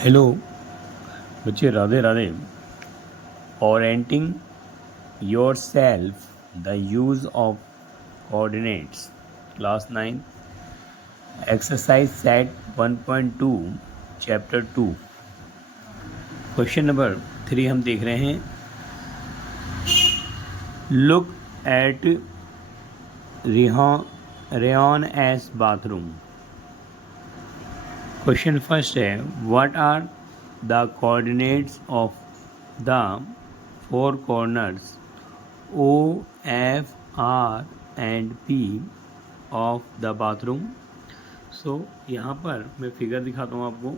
Hello बच्चे, Radhe Radhe. Orienting yourself the use of coordinates, class 9, exercise set 1.2, chapter 2, question number 3 हम देख रहे हैं। Look at Ryan's bathroom. Question first है, what are the coordinates of the four corners O, F, R and P of the bathroom. So यहाँ पर मैं figure दिखाता हूँ आपको।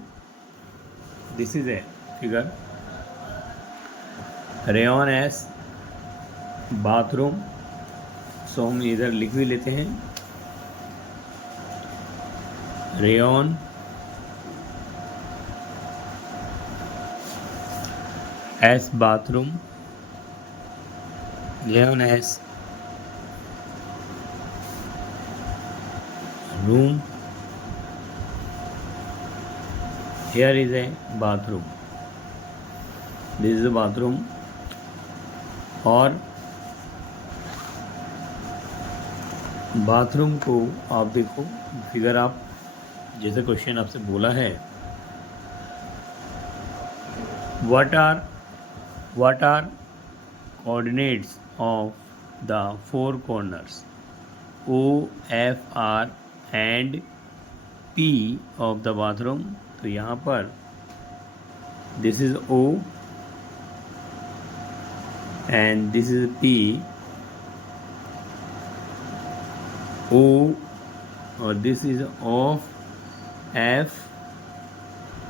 This is a figure, Ryan's bathroom. So हम इधर लिख भी लेते हैं, rayon S bathroom, rayon S room, here is a bathroom, this is a bathroom। और बाथरूम को आप देखो फिगर, आप जैसे क्वेश्चन आपसे बोला है, what are coordinates of the four corners O, F, R and P of the bathroom। तो यहाँ पर this is O and this is P, O और this is of F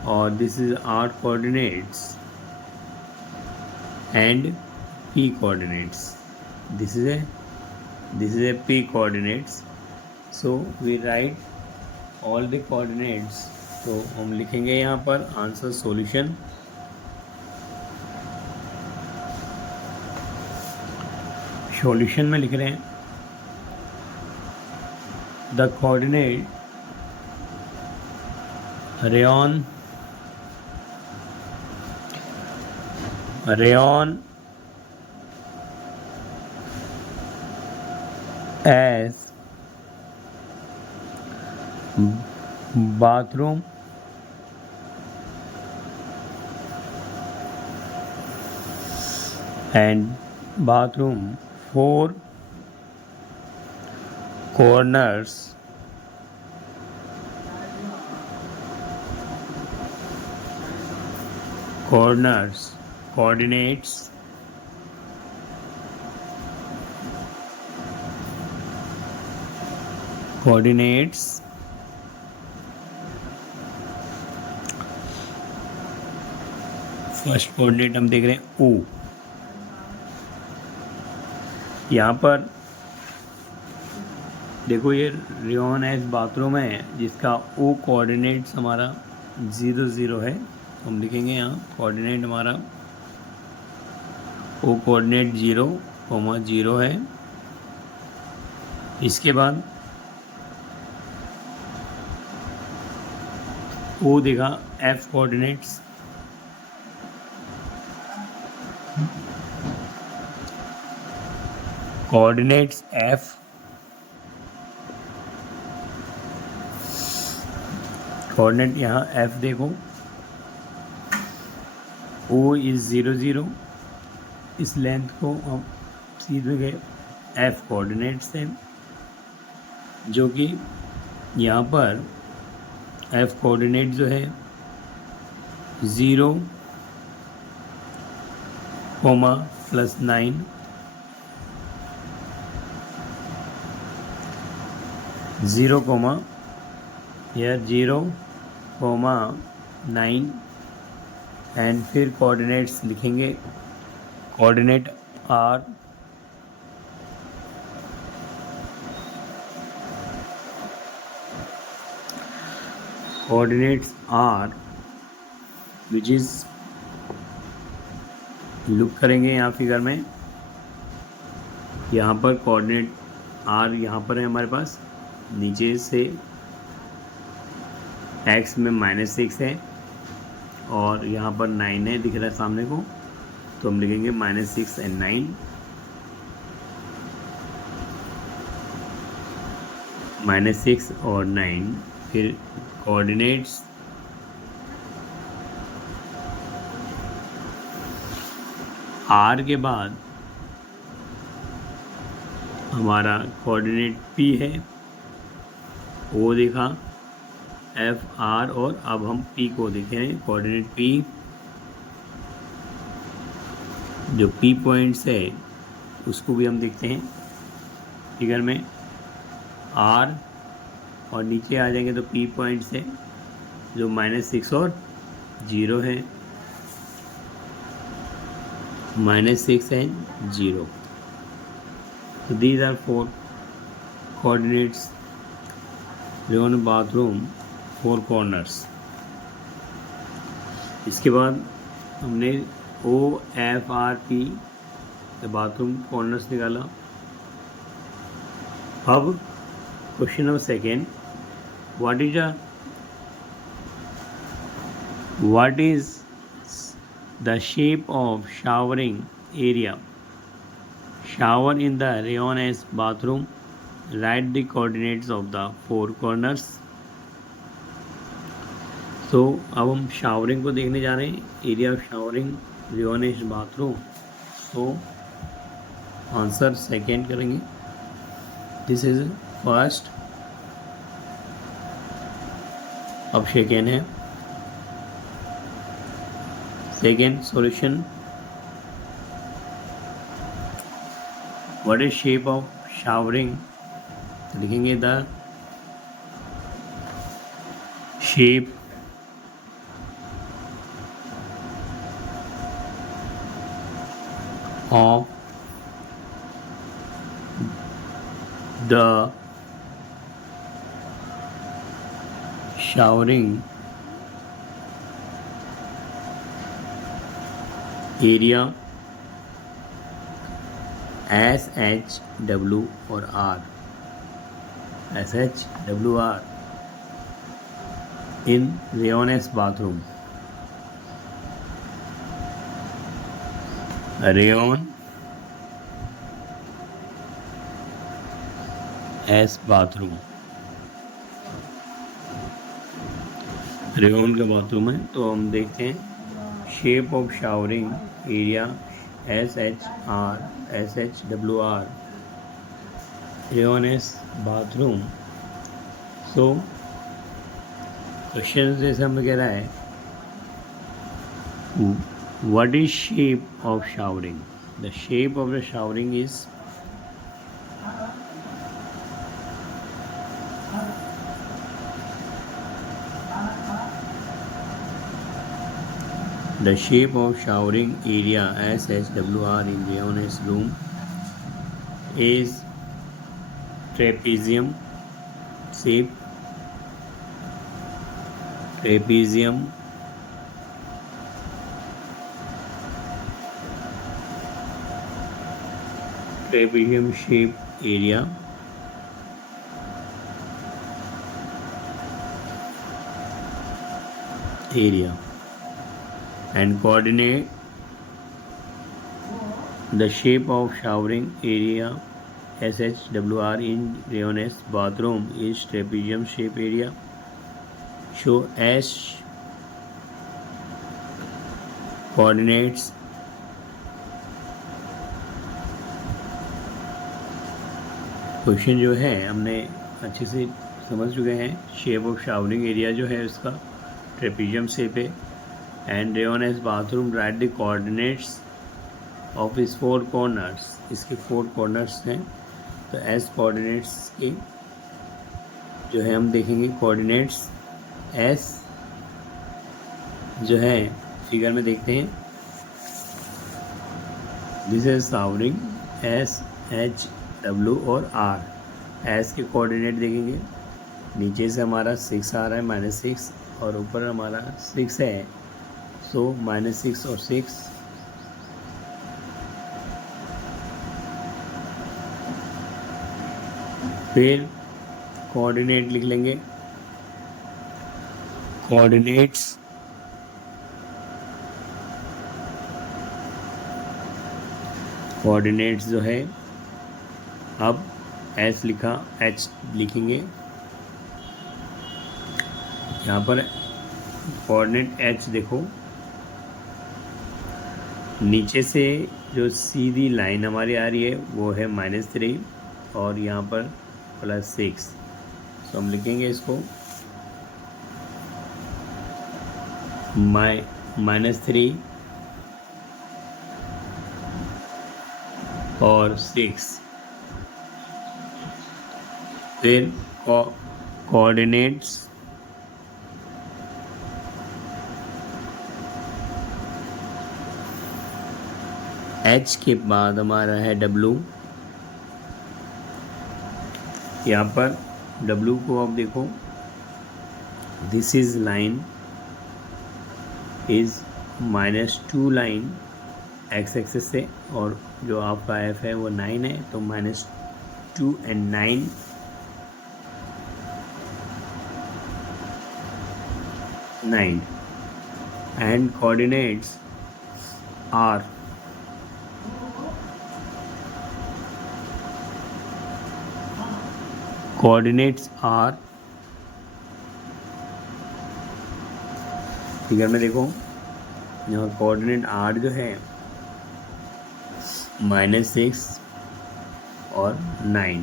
और this is R coordinates and P coordinates, this is a P coordinates। so we write all the coordinates। तो हम लिखेंगे यहाँ पर आंसर सॉल्यूशन। सॉल्यूशन में लिख रहे हैं the coordinate rayon S bathroom and bathroom four corners coordinates first coordinate हम देख रहे हैं O। यहाँ पर देखो, ये रेयन एस बाथरूम है जिसका O कोऑर्डिनेट्स हमारा 0 0 है। हम लिखेंगे यहाँ कोऑर्डिनेट हमारा O कोऑर्डिनेट 0, 0 है। इसके बाद O देखा F कोऑर्डिनेट्स, F कोऑर्डिनेट यहाँ F देखो, O इज 0 0, इस लेंथ को हम सीधे गए F कोऑर्डिनेट से, जो कि यहाँ पर F कोऑर्डिनेट जो है 0, +9, 0, 9 एंड फिर कोऑर्डिनेट्स लिखेंगे, coordinate R which is, look करेंगे यहाँ फिगर में, यहाँ पर कोऑर्डिनेट R यहाँ पर है हमारे पास, नीचे से x में -6 है और यहाँ पर 9 है दिख रहा है सामने को, तो हम लिखेंगे -6 एंड 9, -6 और 9। फिर कोऑर्डिनेट्स R के बाद हमारा कोऑर्डिनेट P है, O देखा, F R, और अब हम P को देखें। कोऑर्डिनेट P, जो P पॉइंट्स है उसको भी हम देखते हैं फिगर में। R और नीचे आ जाएंगे तो P पॉइंट्स है जो -6 और 0 है, -6 and 0. So these are 4 coordinates given bathroom 4 corners. इसके बाद हमने O F R P bathroom corners निकाला। अब question number second, what is the shape of showering area? Shower in the Rayon's bathroom. Write the coordinates of the 4 corners. तो अब हम showering को देखने जा रहे हैं, area of showering Ryan's bathroom. तो आंसर सेकेंड करेंगे, दिस इज फर्स्ट। अब सेकेंड है, second solution, what is shape of showering? लिखेंगे the shape of the showering area SHW और R, SHWR in Rayon's bathroom. Rayon S bathroom, rayon का bathroom है। तो हम देखते हैं shape of showering area SHWR rayon S bathroom. So question जैसे हमें कह रहा है, what is shape of showering? The shape of the showering is the shape of showering area SHWR in Rayon's room is trapezium shape, trapezium shape area and coordinate the shape of showering area SHWR in Rayon's bathroom is trapezium shape area. Show S coordinates question जो है हमने अच्छे से समझ चुके हैं। Shape of showering area जो है उसका ट्रेपेजियम शेप है and rayon bathroom, right the coordinates of इस 4 कॉर्नर्स, इसके 4 कॉर्नर्स हैं। तो एस कोऑर्डिनेट्स के जो है हम देखेंगे, कोऑर्डिनेट्स एस जो है फिगर में देखते हैं, दिस इज शावरिंग SHW और R। एस के कोऑर्डिनेट देखेंगे, नीचे से हमारा 6 आ रहा है -6 और ऊपर हमारा 6 है, सो -6 और 6। फिर कोऑर्डिनेट लिख लेंगे, कोऑर्डिनेट्स कोऑर्डिनेट्स जो है, अब एच लिखा, एच लिखेंगे यहाँ पर। कोऑर्डिनेट एच देखो, नीचे से जो सीधी लाइन हमारी आ रही है वो है -3 और यहाँ पर +6। तो हम लिखेंगे इसको -3 और 6। फिर कोऑर्डिनेट्स एच के बाद हमारा है W। यहाँ पर W को आप देखो, this is line is -2 line x axis से, और जो आपका F है वो 9 है, तो -2 and 9 9 and coordinates are figure में देखो, यहाँ कोऑर्डिनेट R जो है -6 और 9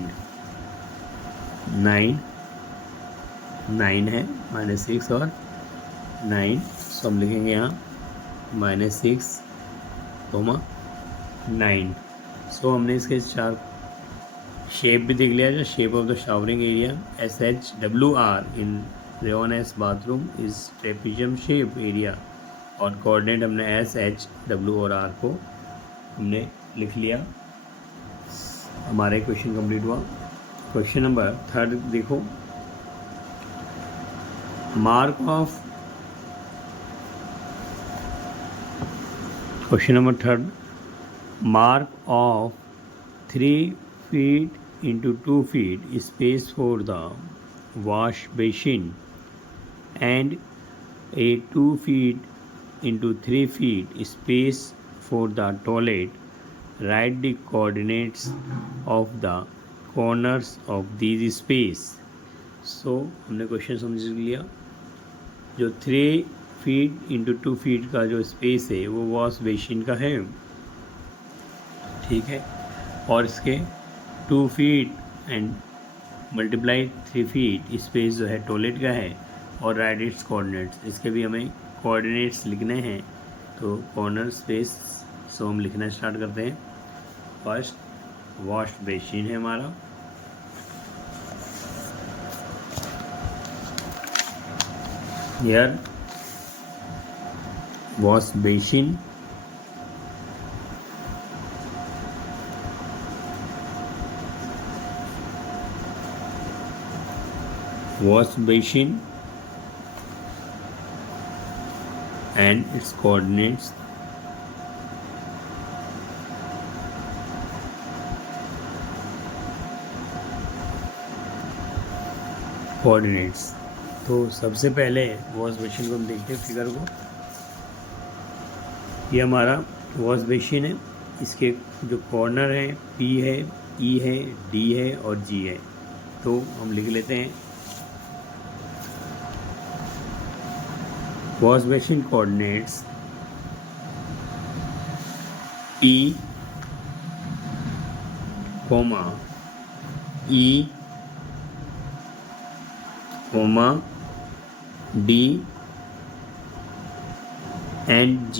9 है, -6 और 9। सो हम लिखेंगे यहाँ -6, 9। सो हमने इसके चार शेप भी देख लिया। जो shape of the showering area SHWR in Ryan's bathroom is trapezium shape area, और कोऑर्डिनेट हमने SHW और R को हमने लिख लिया। हमारे क्वेश्चन कंप्लीट हुआ। क्वेश्चन नंबर 3 देखो, question number 3, mark of 3 feet into 2 feet space for the wash basin and a 2 feet into 3 feet space for the toilet. Write the coordinates of the corners of these space. So हमने question समझ लिया। जो 3 feet into 2 feet का जो space है वो wash basin का है, ठीक है, और इसके 2 feet and multiply 3 feet space जो है टॉयलेट का है, और राइट इट्स कोऑर्डिनेट्स। इसके भी हमें कोऑर्डिनेट्स लिखने हैं, तो कॉर्नर स्पेस। सो हम लिखना स्टार्ट करते हैं। फर्स्ट वॉश बेसिन है हमारा, here wash basin, wash basin and its coordinates, तो सबसे पहले वॉश बेसिन को हम देखते हैं फिगर को। ये हमारा वॉश बेसिन है, इसके जो कॉर्नर हैं P है, E है, D है और G है। तो हम लिख लेते हैं wash basin coordinates P, E, D and G।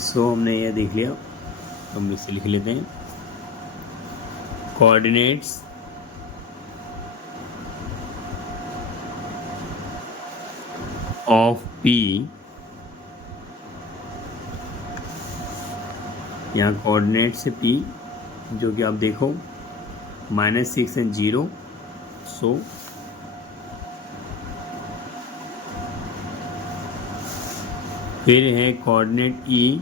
सो हमने यह देख लिया, तो हम इसे लिख लेते हैं कोऑर्डिनेट्स ऑफ P। यहाँ कोऑर्डिनेट से P जो कि आप देखो -6 एंड 0। सो फिर है coordinate E,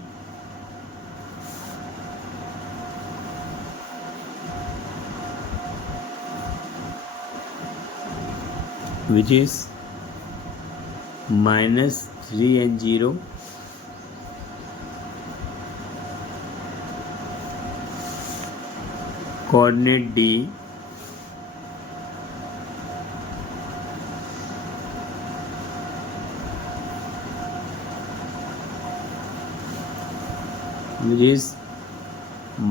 which is -3 and 0। Coordinate D which is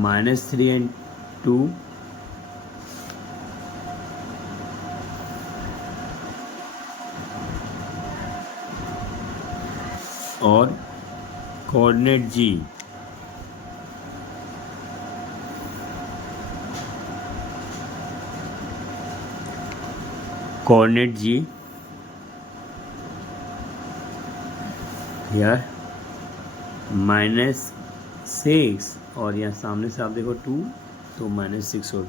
-3 and 2, और कोऑर्डिनेट जी यार -6 और यहाँ सामने से आप देखो 2 तो -6 और 2।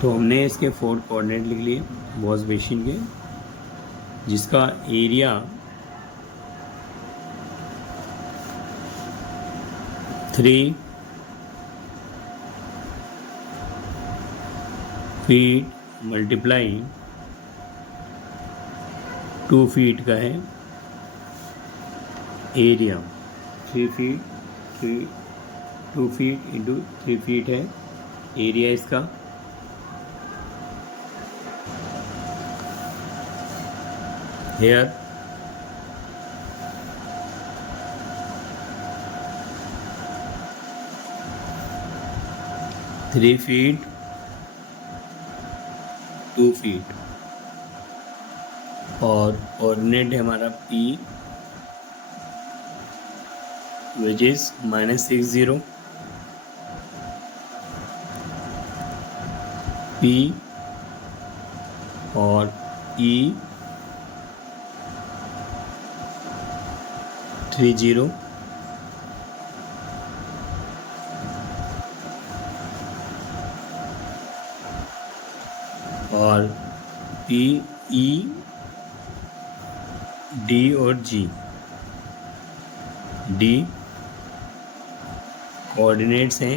तो हमने इसके 4 कोऑर्डिनेट लिख लिए वॉश बेसिन के, जिसका एरिया 3 फीट मल्टीप्लाई 2 फीट का है एरिया। 2 फीट इंटू 3 फीट है एरिया इसका। हेयर 3 फीट 2 फीट, और कोऑर्डिनेट है हमारा P which is -60, P और E 30, और P E D और G। D कोऑर्डिनेट्स हैं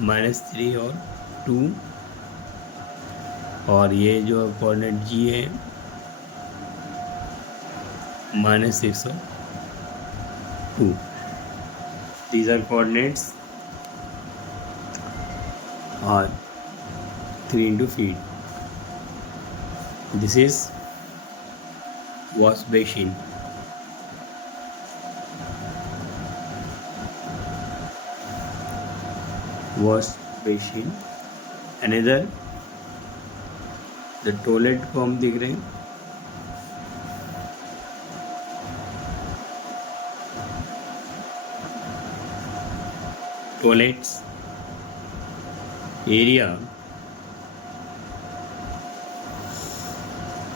-3 और 2, और ये जो कोऑर्डिनेट G है -6 और 2। These are coordinates are 3 into feet. This is wash basin. Wash basin. Another the toilet को हम देख रहे हैं। टॉयलेट्स एरिया,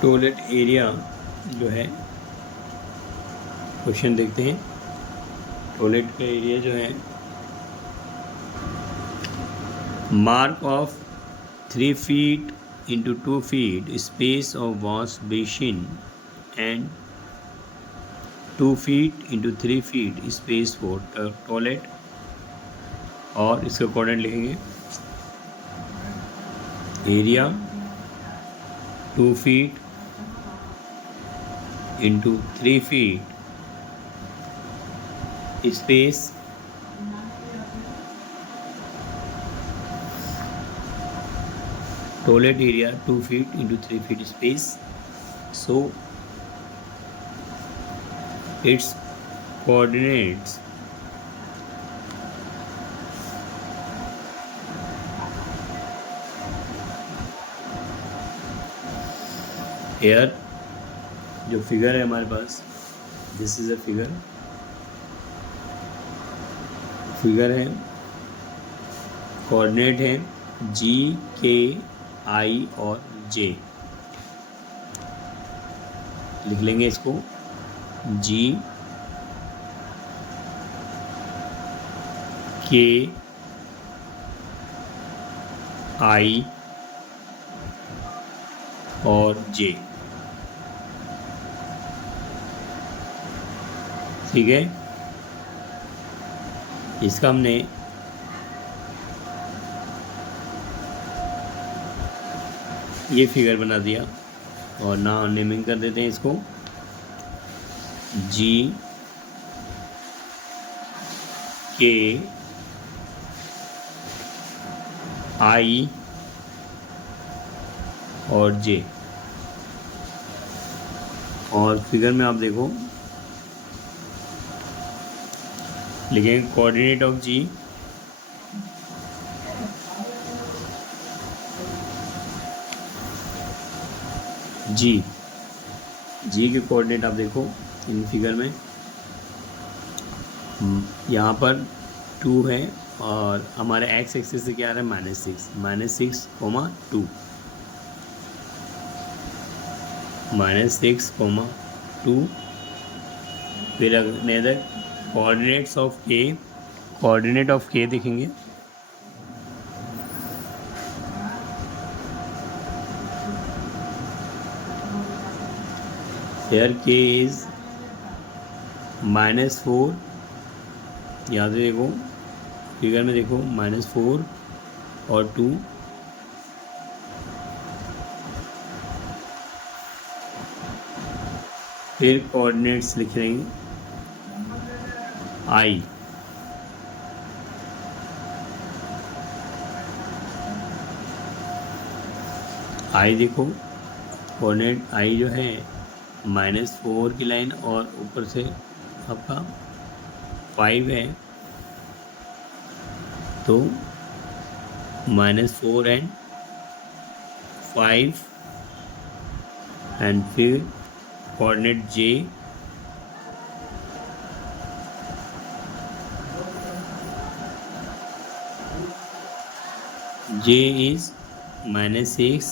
टॉयलेट एरिया जो है, क्वेश्चन देखते हैं। टॉयलेट का एरिया जो है, mark of 3 feet into 2 feet space of wash basin and 2 feet into 3 feet space for toilet, और इसका कोऑर्डिनेट लिखेंगे। Area 2 feet into 3 feet space toilet area 2 feet into 3 feet space. So it's coordinates here, जो figure है हमारे पास, this is a figure है, coordinate है G, K, I और J। लिख लेंगे इसको G, K, I और J। ठीक है, इसका हमने ये फिगर बना दिया, और ना नेमिंग कर देते हैं इसको G, के आई और जे। और फिगर में आप देखो लिखेंगे कोऑर्डिनेट ऑफ जी जी के कोऑर्डिनेट आप देखो इन फिगर में यहाँ पर 2 है और हमारे एक्स एक्सिस से क्या आ रहा है -6 -6, -2 फिर अगर कोऑर्डिनेट ऑफ के देखेंगे here k is -4, यहाँ से देखो फिगर में देखो -4 और 2, फिर कोऑर्डिनेट्स लिख रहे हैं आई देखो कोऑर्डिनेट आई जो है -4 की लाइन और ऊपर से आपका 5 है तो -4 एंड 5 एंड फिर coordinate J is -6,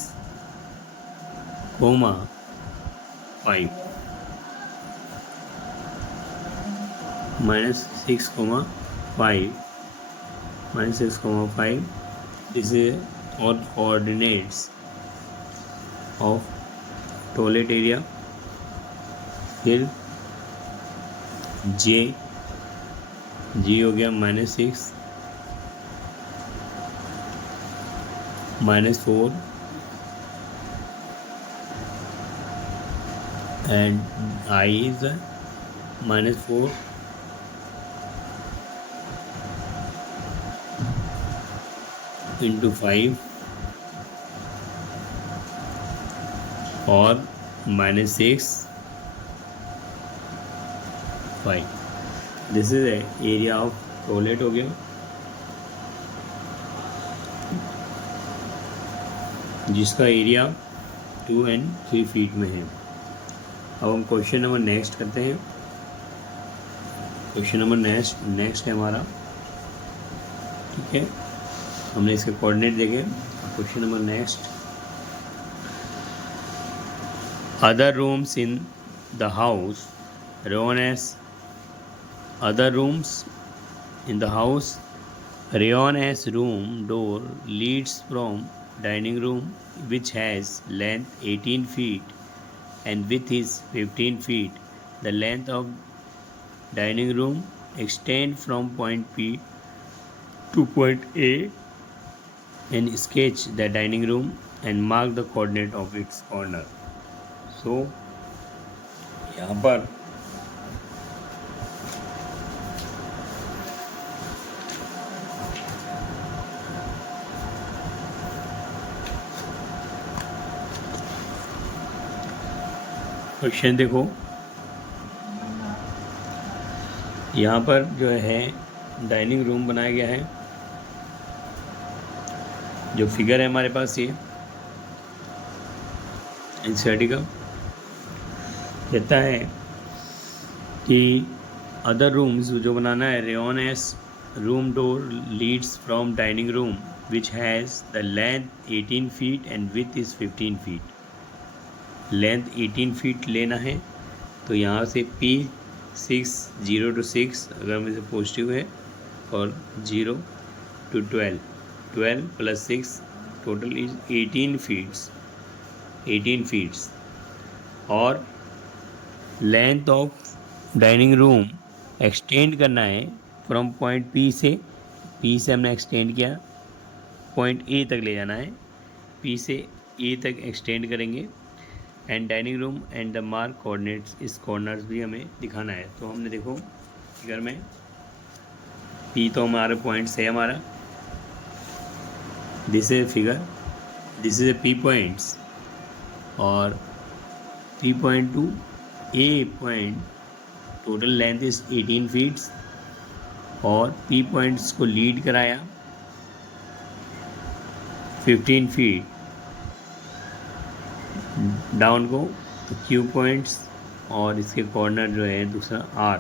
-5 -6, this is all coordinates of toilet area. फिर जी हो गया -6, -4 and I is -4 into 5 और -6, 5। This is area of toilet हो गया जिसका एरिया 2 and 3 फीट में है। अब हम क्वेश्चन नंबर नेक्स्ट करते हैं। क्वेश्चन नंबर नेक्स्ट है हमारा, ठीक है, हमने इसके कोऑर्डिनेट देखे। Question number next, other rooms in the house known as other rooms in the house known as room door leads from dining room which has length 18 feet and width is 15 feet. The length of dining room extend from point P to point A and sketch the dining room and mark the coordinate of its corner. So यहाँ पर question देखो, यहाँ पर जो है dining room बनाया गया है। जो फिगर है हमारे पास ये एनसीईआरटी का कहता है कि अदर रूम्स जो बनाना है रेन एस room door leads from dining room which has the length 18 feet and width is 15 feet. Length 18 feet लेना है तो यहाँ से P6 0 to 6 अगर में से पॉजिटिव है और 0 to 12 plus 6 total is 18 feets और length of dining room extend करना है फ्रॉम पॉइंट P से हमने एक्सटेंड किया पॉइंट A तक ले जाना है, P से A तक एक्सटेंड करेंगे and dining room and the mark coordinates, इस कॉर्नर्स भी हमें दिखाना है। तो हमने देखो फिगर में P तो हमारे पॉइंट्स है हमारा, this is figure, this is a P points, और P point to A point total length is 18 feets, और P पॉइंट्स को लीड कराया 15 फीट डाउन को, तो Q पॉइंट्स और इसके कॉर्नर जो है दूसरा R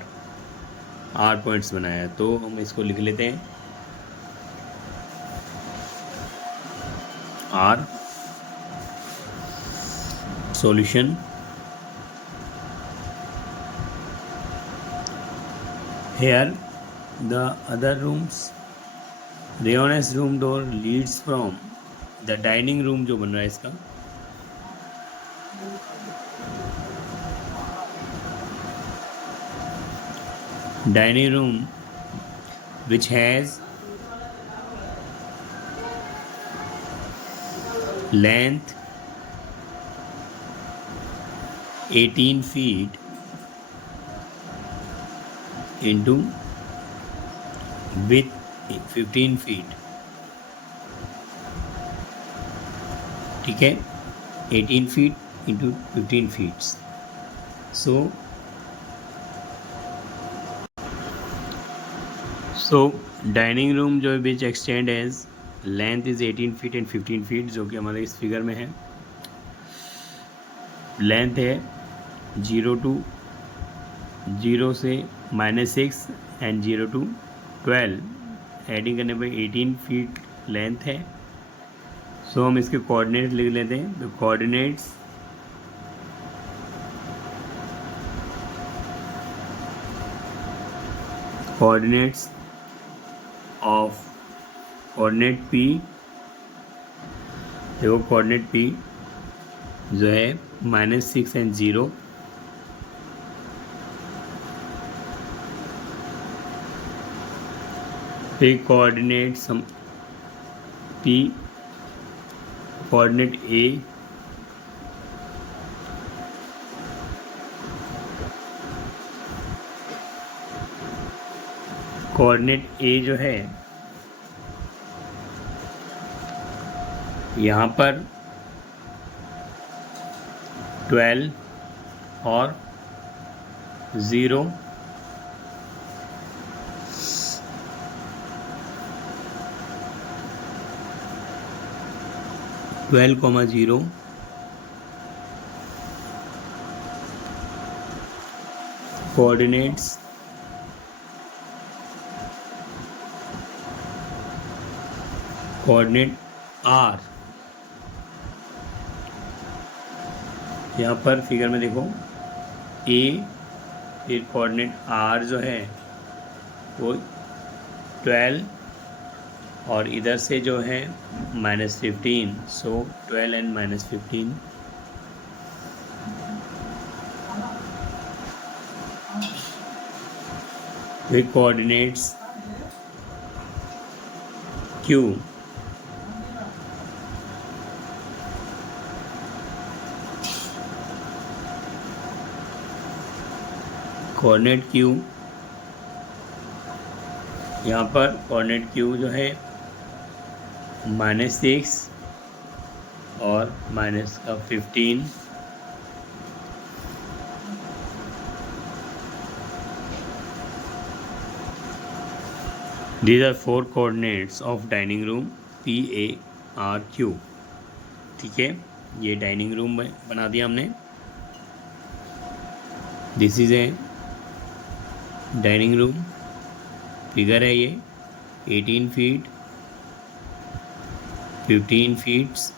पॉइंट्स बनाया है। तो हम इसको लिख लेते हैं R solution. Here the other rooms, Rayon's room door leads from the dining room जो बन रहा है इसका, dining room which has length 18 feet into width 15 feet, ठीक है, 18 feet into 15 feet. So dining room जो which extend as length is 18 feet and 15 feet, जो कि हमारे इस फिगर में है। लेंथ है 0 से -6 एंड 0 to 12, एडिंग करने पर 18 फीट लेंथ है। सो हम इसके कोऑर्डिनेट लिख लेते हैं। तो कोऑर्डिनेट्स ऑफ कोऑर्डिनेट P, देखो कोऑर्डिनेट P जो है -6 एंड 0, फिर कोऑर्डिनेट्स हम P coordinate A, coordinate A जो है यहाँ पर 12 और 0, कोऑर्डिनेट्स कोऑर्डिनेट R, यहाँ पर फिगर में देखो A, फिर कोऑर्डिनेट R जो है वो 12 और इधर से जो है -15, सो 12 एंड -15, फिर कोऑर्डिनेट्स Q, कोऑर्डिनेट Q, यहाँ पर कोऑर्डिनेट Q जो है -6 और -15, These are 4 coordinates of dining room P, A, R, Q, ठीक है। ये डाइनिंग रूम में बना दिया हमने। This is A dining room, figure है ये 18 फीट 15 फीट्स,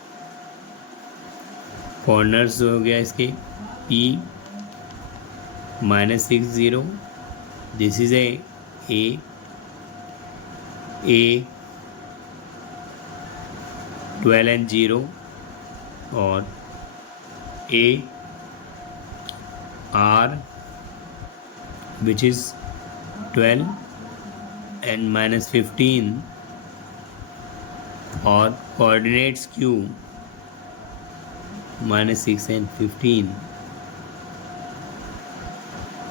कॉर्नर्स जो हो गया इसके P -6 0, this is A A 12 and 0, और A R which is 12 and -15, और coordinates Q -6 and 15,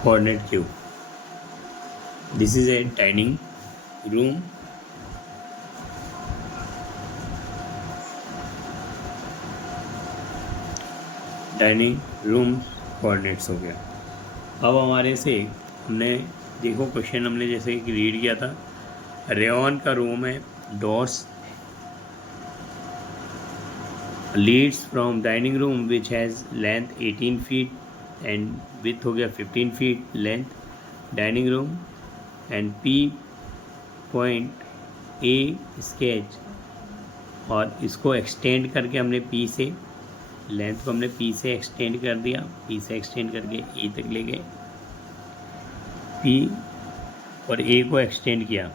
coordinate Q. This is a dining room dining room coordinates हो गया। अब हमारे से हमने देखो क्वेश्चन हमने जैसे कि रीड किया था, रेयॉन का रूम है, doors leads from dining room which has length 18 feet and width हो गया 15 feet length dining room and P point A sketch, और इसको एक्सटेंड करके हमने पी से लेंथ को हमने पी से एक्सटेंड कर दिया, पी से एक्सटेंड करके ए तक ले गए, पी और ए को एक्सटेंड किया,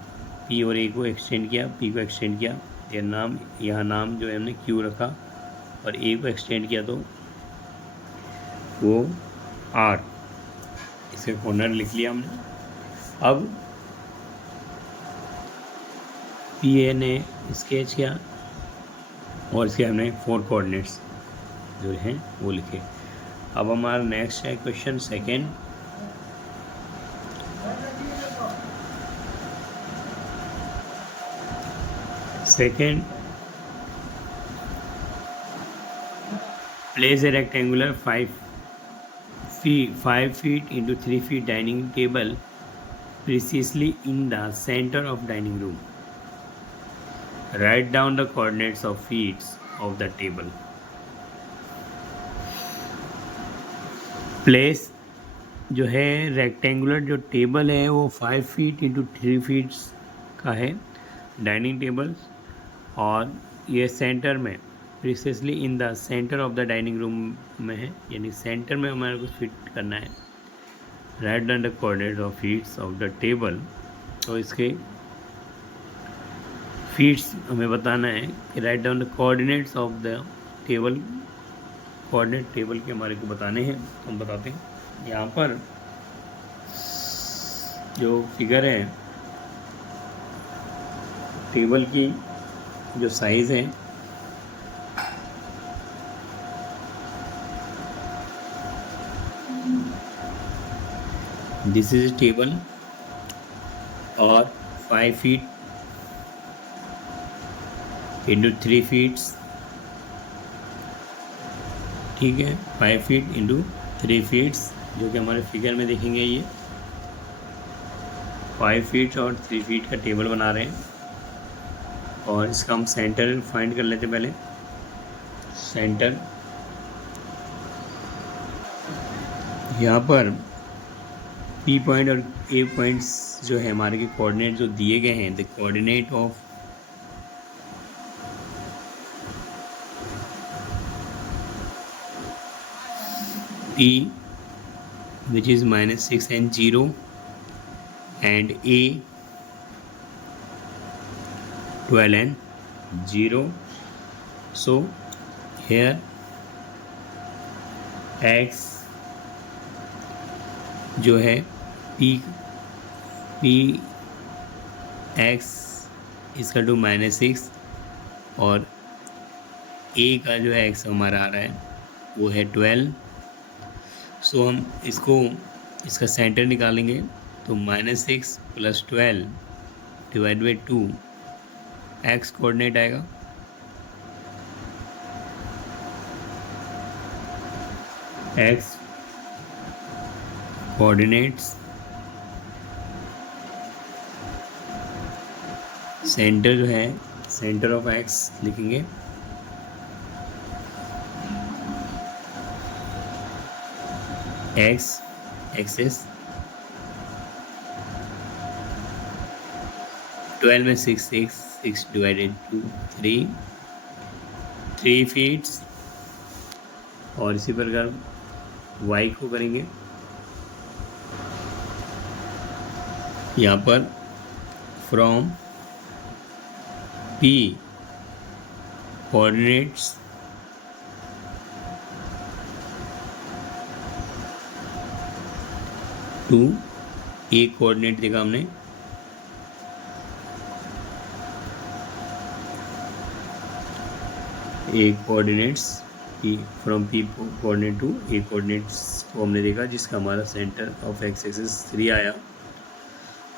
पी और ए को एक्सटेंड किया, पी को एक्सटेंड किया, यहाँ नाम जो है हमने क्यू रखा और ए को एक्सटेंड किया तो वो आर, इसे कॉर्नर लिख लिया हमने। अब पी ए ने स्केच किया और इसके हमने 4 कोऑर्डिनेट्स जो हैं वो लिखे। अब हमारा नेक्स्ट है question second, place a rectangular 5 feet into 3 feet dining table precisely in the center of dining room. Write down the coordinates of feet of the table. Place जो है रेक्टेंगुलर जो टेबल है वो 5 फीट इंटू 3 फीट का है dining table, और ये centre में precisely in the centre of the dining room में है, यानी सेंटर में हमारे को फिट करना है। Write down the coordinates of feets of the table, तो इसके फीट्स हमें बताना है कि write down the coordinates of the table, coordinate table के हमारे को बताने हैं, हम बताते हैं। यहाँ पर जो फिगर है टेबल की जो साइज़ है दिस इज टेबल और 5 फीट इंटू 3 फीट्स, ठीक है, 5 फीट इंटू 3 फीट्स जो कि हमारे फिगर में देखेंगे। ये 5 फीट और 3 फीट का टेबल बना रहे हैं और इसका हम सेंटर फाइंड कर लेते हैं। पहले सेंटर यहाँ पर पी पॉइंट और ए पॉइंट्स जो है हमारे के कोऑर्डिनेट जो दिए गए हैं, the coordinate of P which is -6 and 0 and A 12 and 0. So here X जो है P X इसका टू -6 और A का जो है X हमारा आ रहा है वो है 12। सो हम इसका सेंटर निकालेंगे तो -6 + 12 डिवाइड बाई 2 एक्स कोऑर्डिनेट आएगा, एक्स कोऑर्डिनेट्स सेंटर जो है सेंटर ऑफ एक्स लिखेंगे एक्स एक्सेस 12 में 6 डिवाइडेड 2 3 फीट्स, और इसी प्रकार वाई को करेंगे यहाँ पर from P coordinates to A coordinate देखा हमने A coordinates from P coordinate to A coordinates को हमने देखा जिसका हमारा सेंटर ऑफ एक्स एक्सिस 3 आया,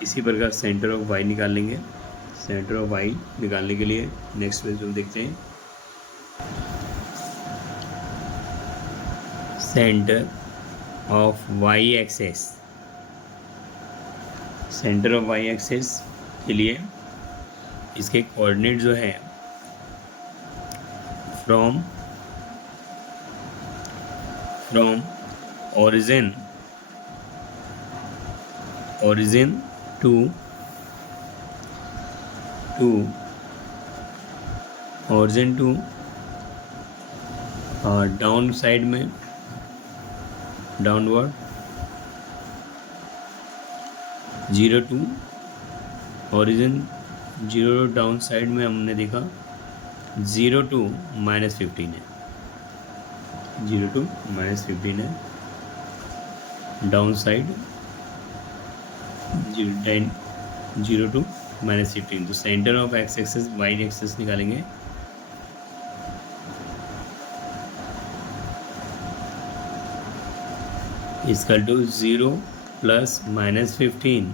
इसी प्रकार सेंटर ऑफ वाई निकाल लेंगे। सेंटर ऑफ वाई निकालने के लिए नेक्स्ट पेज हम देखते हैं। Centre of Y axis, centre of Y axis के लिए इसके कोऑर्डिनेट जो है from origin to down side में downward 0 to origin 0 down side में हमने देखा 0 टू -15 है, 0 टू -15 है। Down side 0 to -15। तो centre of X axis Y axis निकालेंगे। Equal to 0 plus -15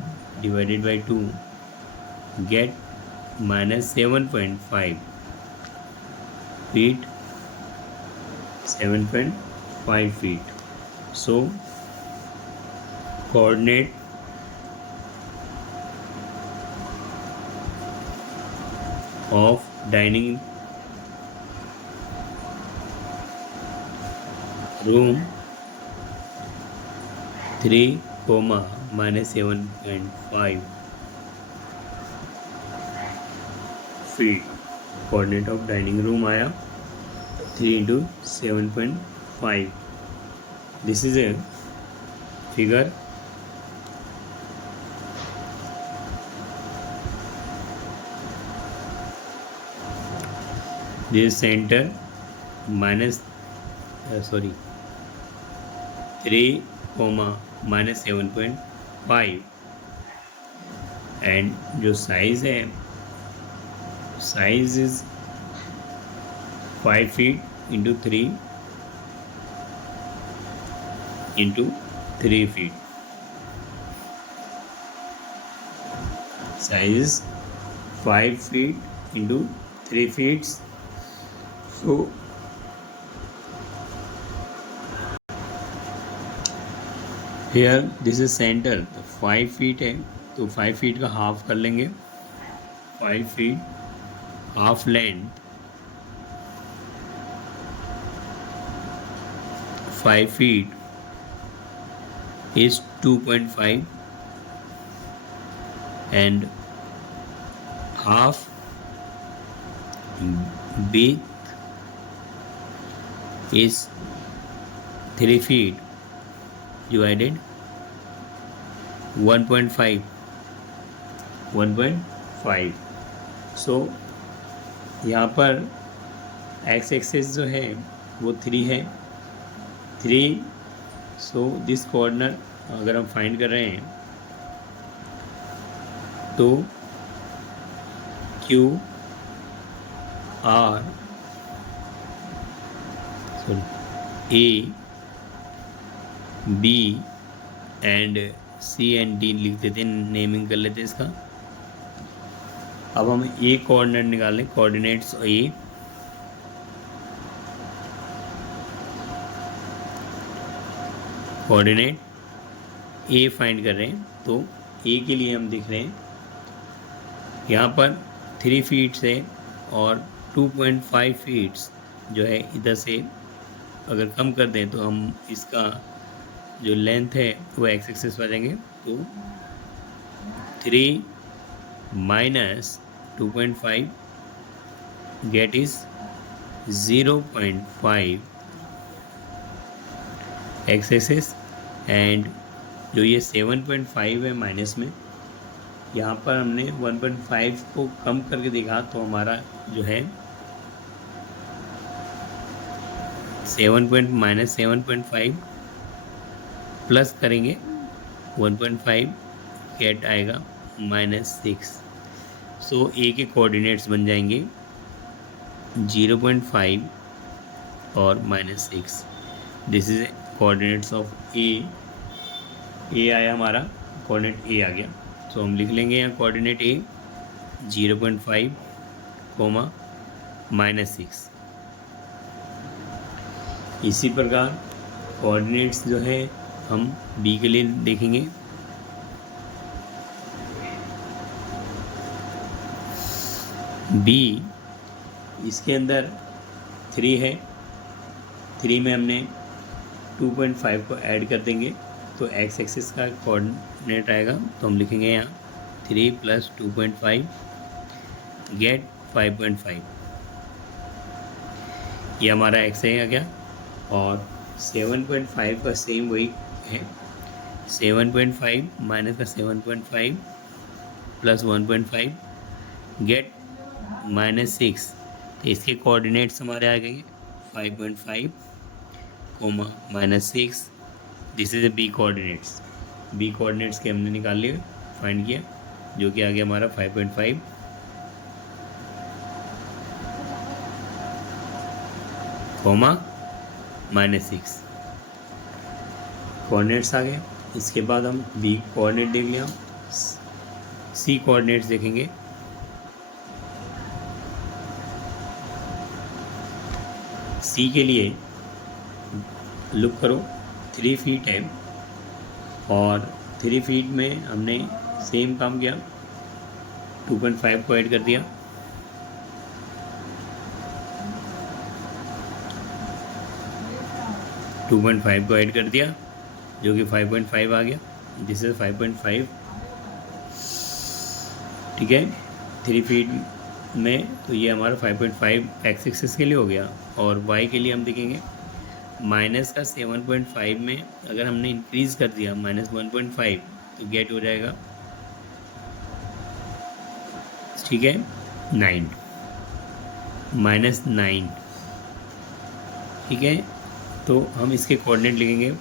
divided by 2 get -7.5 feet, 7.5 feet. So coordinate of dining room 3, -7.5 feet. Coordinate of dining room आया 3 into 7.5. This is a figure this centre -3, -7.5 and जो size है, size is 5 feet into 3 into 3 feet. Size is 5 feet into 3 feet. So here this is center, तो 5 feet है, तो 5 feet का half कर लेंगे। 5 feet half length 5 feet is 2.5 and half width is 3 feet divided 1.5. So यहाँ पर x access जो है वो 3 है, 3। सो दिस कॉर्नर अगर हम फाइंड कर रहे हैं तो Q R A B and C and D लिख देते, नेमिंग कर लेते इसका। अब हम ए कोऑर्डिनेट निकालें, coordinates A coordinate A find कर रहे हैं। तो ए के लिए हम देख रहे हैं यहाँ पर 3 feet है और 2.5 feet जो है इधर से अगर कम कर दें तो हम इसका जो लेंथ है वो एक्स एक्सिस पर जाएंगे। तो 3 minus 2.5 get is 0.5 x axis and जो ये 7.5 है माइनस में, यहाँ पर हमने 1.5 को कम करके देखा तो हमारा जो है -7.5 प्लस करेंगे 1.5 गेट आएगा -6। सो ए के कोऑर्डिनेट्स बन जाएंगे 0.5 और -6। दिस इज कोऑर्डिनेट्स ऑफ ए आया, हमारा कोऑर्डिनेट ए आ गया। तो हम लिख लेंगे यहाँ कोऑर्डिनेट ए 0.5 कोमा -6। इसी प्रकार कोऑर्डिनेट्स जो है हम बी के लिए देखेंगे। बी इसके अंदर 3 है, 3 में हमने 2.5 को ऐड कर देंगे तो एक्स एक्सिस का कोऑर्डिनेट आएगा। तो हम लिखेंगे यहाँ 3 + 2.5 गेट 5.5। ये हमारा एक्स आ गया। और 7.5 का सेम वही है, 7.5 माइनस का 7.5 + 1.5 गेट -6। तो इसके कोऑर्डिनेट्स हमारे आ गए 5.5 comma -6। This is a B coordinates. B coordinates के हमने निकाल लिए, फाइंड किया, जो कि आ गया हमारा 5.5 कोमा -6 कोऑर्डिनेट्स आ गए। इसके बाद हम बी कोऑर्डिनेट देख लिया, सी कोऑर्डिनेट्स देखेंगे। सी के लिए लुक करो, 3 फीट है और 3 फीट में हमने सेम काम किया, 2.5 को ऐड कर दिया। को ऐड कर दिया जो कि 5.5 आ गया। दिस इज 5.5, ठीक है। 3 फीट में तो ये हमारा 5.5 एक्स एक्सिस के लिए हो गया। और वाई के लिए हम देखेंगे, माइनस का 7.5 में अगर हमने इंक्रीज कर दिया -1.5 तो गेट हो जाएगा, ठीक है, 9 -9, ठीक है। तो हम इसके कोऑर्डिनेट लिखेंगे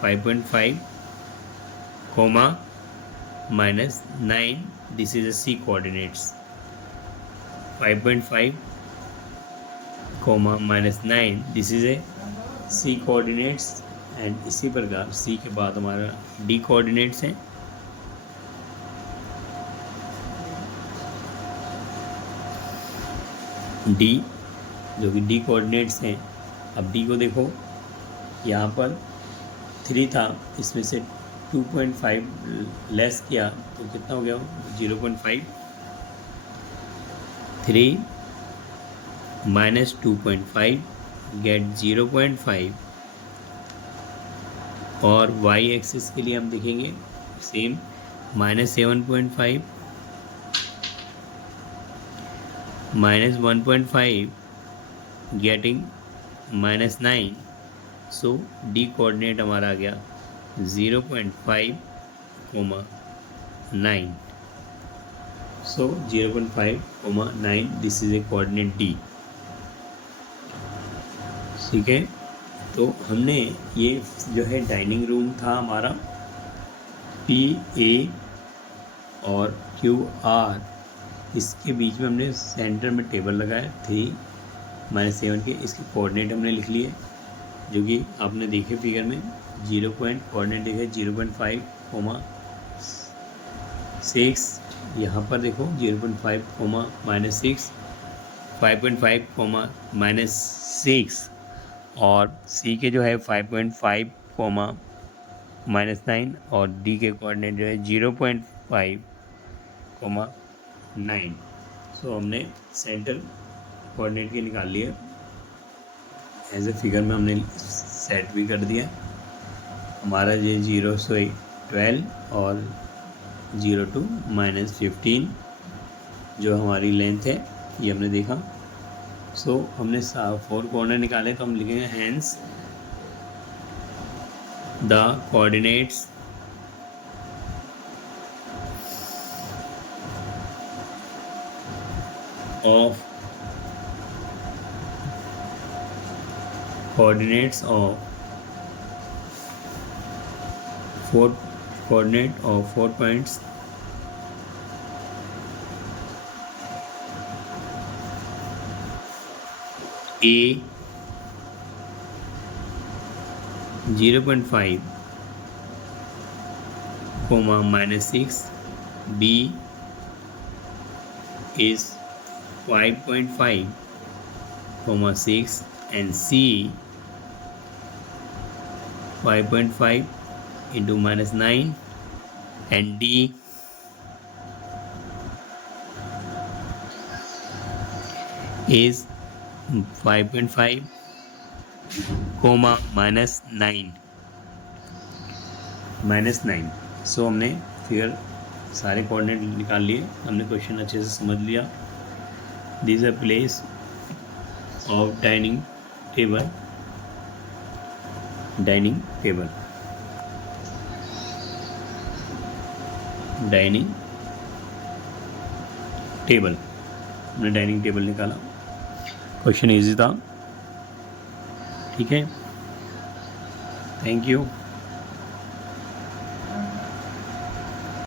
5.5 comma -9। This is a C coordinates, 5.5 comma -9 this is a C coordinates. And इसी प्रकार सी के बाद हमारा डी कोऑर्डिनेट्स हैं। डी जो कि डी कोऑर्डिनेट्स हैं। अब डी को देखो, यहाँ पर 3 था, इसमें से 2.5 लेस किया तो कितना हो गया, 0.5। 3 - 2.5 गेट 0.5। और वाई एक्सिस के लिए हम देखेंगे same, -7.5 -1.5 getting -9। So D coordinate हमारा आ गया 0.5 comma 9। So 0.5 comma 9 this is a coordinate D, ठीक है। तो हमने ये जो है डाइनिंग रूम था हमारा, पी ए और क्यू आर, इसके बीच में हमने सेंटर में टेबल लगाया 3 - 7 के। इसके कोऑर्डिनेट हमने लिख लिए जो कि आपने देखे फिगर में, 0 कोऑर्डिनेट देखे 0.5 कोमा 6। यहाँ पर देखो 0.5 कोमा -6, 5.5 कोमा -6। और सी के जो है 5.5 कोमा -9 और डी के कोऑर्डिनेट जो है 0.5 कोमा 9। सो हमने सेंटर कोऑर्डिनेट के निकाल लिए, एज ए फिगर में हमने सेट भी कर दिया। हमारा ये 0 से 12 और 0 to -15 जो हमारी लेंथ है ये हमने देखा। सो हमने 4 कॉर्नर निकाले, तो हम लिखेंगे hence the coordinates of 4 coordinate of 4 points A 0.5 comma -6 B is 5.5, 6 and C 5.5 into -9 and D is 5.5, -9। सो हमने फिगर सारे कोऑर्डिनेट निकाल लिए, हमने क्वेश्चन अच्छे से समझ लिया। This a place of dining table हमने डाइनिंग टेबल निकाला। क्वेश्चन इजी था, ठीक है। Thank you.